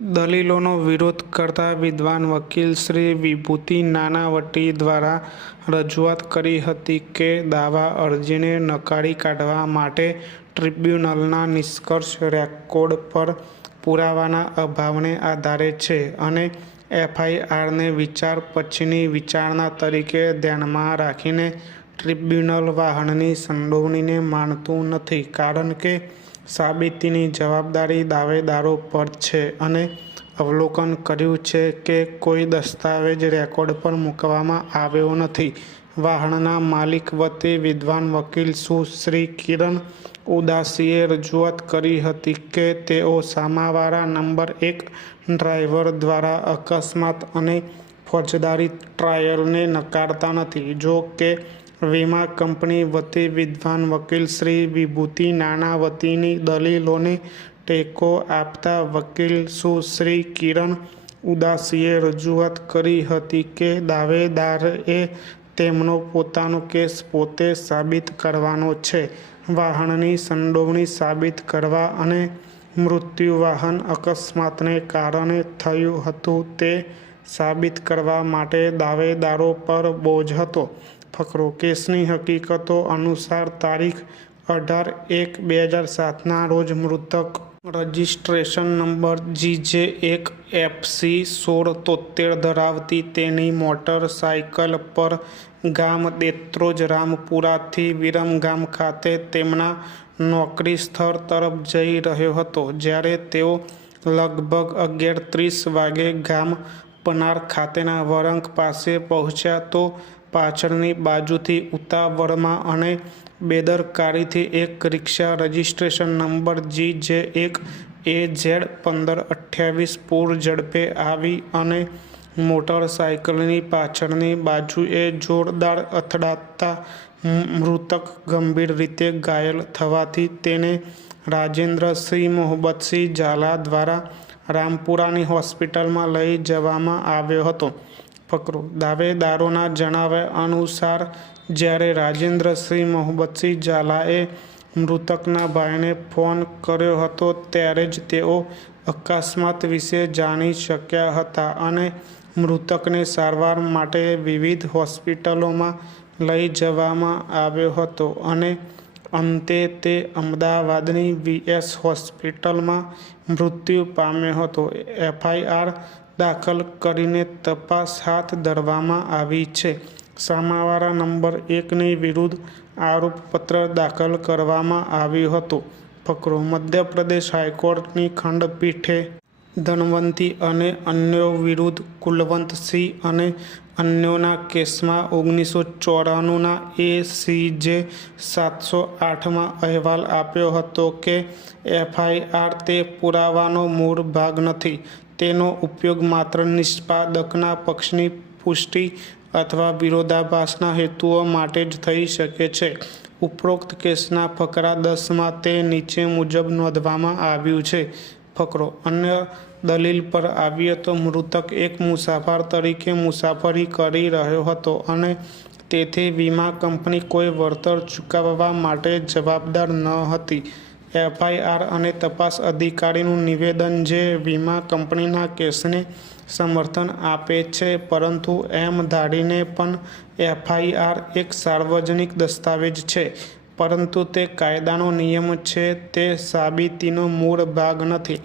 દલીલોનો વિરોધ કરતા વિદ્વાન વકીલ શ્રી વિભૂતિ નાનાવટી દ્વારા રજૂઆત કરી હતી કે દાવા અરજીને નકારી કાઢવા માટે ટ્રિબ્યુનલના નિષ્કર્ષ રેકોર્ડ પર પુરાવાના અભાવને આધારે છે અને એફઆઈઆરને વિચાર પછીની વિચારણા તરીકે ધ્યાનમાં રાખીને ટ્રિબ્યુનલ વાહનની સંડોવણીને માનતું નથી કારણ કે સાબિતીની જવાબદારી દાવેદારો પર છે અને અવલોકન કર્યું છે કે કોઈ દસ્તાવેજ રેકોર્ડ પર મૂકવામાં આવ્યો નથી. વાહનના માલિક વતી વિદ્વાન વકીલ સુશ્રી કિરણ ઉદાસીએ રજૂઆત કરી હતી કે તેઓ સામાવાળા નંબર એક ડ્રાઈવર દ્વારા અકસ્માત અને ફોજદારી ટ્રાયલને નકારતા નથી. જો કે વીમા કંપની વતી વિદ્વાન વકીલ શ્રી વિભૂતિ નાનાવતીની દલીલોને ટેકો આપતા વકીલ સુશ્રી કિરણ ઉદાસીએ રજૂઆત કરી હતી કે દાવેદારએ તેમનો પોતાનો કેસ પોતે સાબિત કરવાનો છે. વાહનની સંડોવણી સાબિત કરવા અને મૃત્યુ વાહન અકસ્માતને કારણે થયું હતું તે સાબિત કરવા માટે દાવેદારો પર બોજ હતો. ફકરો કેસની હકીકતો અનુસાર તારીખ અઢાર એક બે હજાર સાતના રોજ મૃતક રજિસ્ટ્રેશન નંબર જી જે એક એફસી સોળ તોતેર ધરાવતી તેની મોટરસાયકલ પર ગામ દેત્રોજ રામપુરાથી વિરમગામ ખાતે તેમના નોકરી સ્થળ તરફ જઈ રહ્યો હતો, જ્યારે તેઓ લગભગ અગિયાર ત્રીસ વાગે ગામ પનાર ખાતેના વરંક પાસે પહોંચ્યા તો પાછળની બાજુથી ઉતાવળમાં અને બેદરકારીથી એક રિક્ષા રજિસ્ટ્રેશન નંબર જી જે એક એ ઝેડ પંદર અઠ્યાવીસ પૂર ઝડપે આવી અને મોટરસાયકલની પાછળની બાજુએ જોરદાર અથડાતા મૃતક ગંભીર રીતે ઘાયલ થવાથી તેને રાજેન્દ્રસિંહ મોહબ્બતસિંહ ઝાલા દ્વારા રામપુરાની હોસ્પિટલમાં લઈ જવામાં આવ્યો હતો. ફકરો દાવેદારોના જણાવ્યા અનુસાર, જ્યારે રાજેન્દ્રસિંહ મોહબ્બતસિંહ ઝાલાએ મૃતકના ભાઈને ફોન કર્યો હતો, ત્યારે જ તેઓ અકસ્માત વિશે જાણી શક્યા હતા અને મૃતકને સારવાર માટે વિવિધ હોસ્પિટલોમાં લઈ જવામાં આવ્યો હતો અને અંતે તે અમદાવાદની વીએસ હોસ્પિટલમાં મૃત્યુ પામ્યો હતો. એફઆઈઆર દાખલ કરીને તપાસ હાથ ધરવામાં આવી છે. સામાવાળા નંબર એકની વિરુદ્ધ આરોપપત્ર દાખલ કરવામાં આવ્યું હતું. ફકરો મધ્યપ્રદેશ હાઈકોર્ટની ખંડપીઠે ધનવંતી અને અન્યો વિરુદ્ધ કુલવંતસિંહ અને અન્યોના કેસમાં ઓગણીસો ચોરાણુંના એસીજે સાતસો આઠમાં અહેવાલ આપ્યો હતો કે એફઆઈઆર તે પુરાવાનો મૂળ ભાગ નથી. તેનો ઉપયોગ માત્ર નિષ્પાદકના પક્ષની પુષ્ટિ અથવા વિરોધાભાસના હેતુઓ માટે જ થઈ શકે છે. ઉપરોક્ત કેસના ફકરા દસમાં તે નીચે મુજબ નોંધવામાં આવ્યું છે. ફકરો. અન્ય દલીલ પર આવીએ તો મૃતક એક મુસાફર તરીકે મુસાફરી કરી રહ્યો હતો અને તેથી વીમા કંપની કોઈ વળતર ચૂકવવા માટે જવાબદાર ન હતી. એફઆઈઆર અને તપાસ અધિકારીનું નિવેદન જે વીમા કંપનીના કેસને સમર્થન આપે છે, પરંતુ એમ ધારીને પણ એફઆઈઆર એક સાર્વજનિક દસ્તાવેજ છે, પરંતુ તે કાયદાનો નિયમ છે, તે સાબિતીનો મૂળ ભાગ નથી.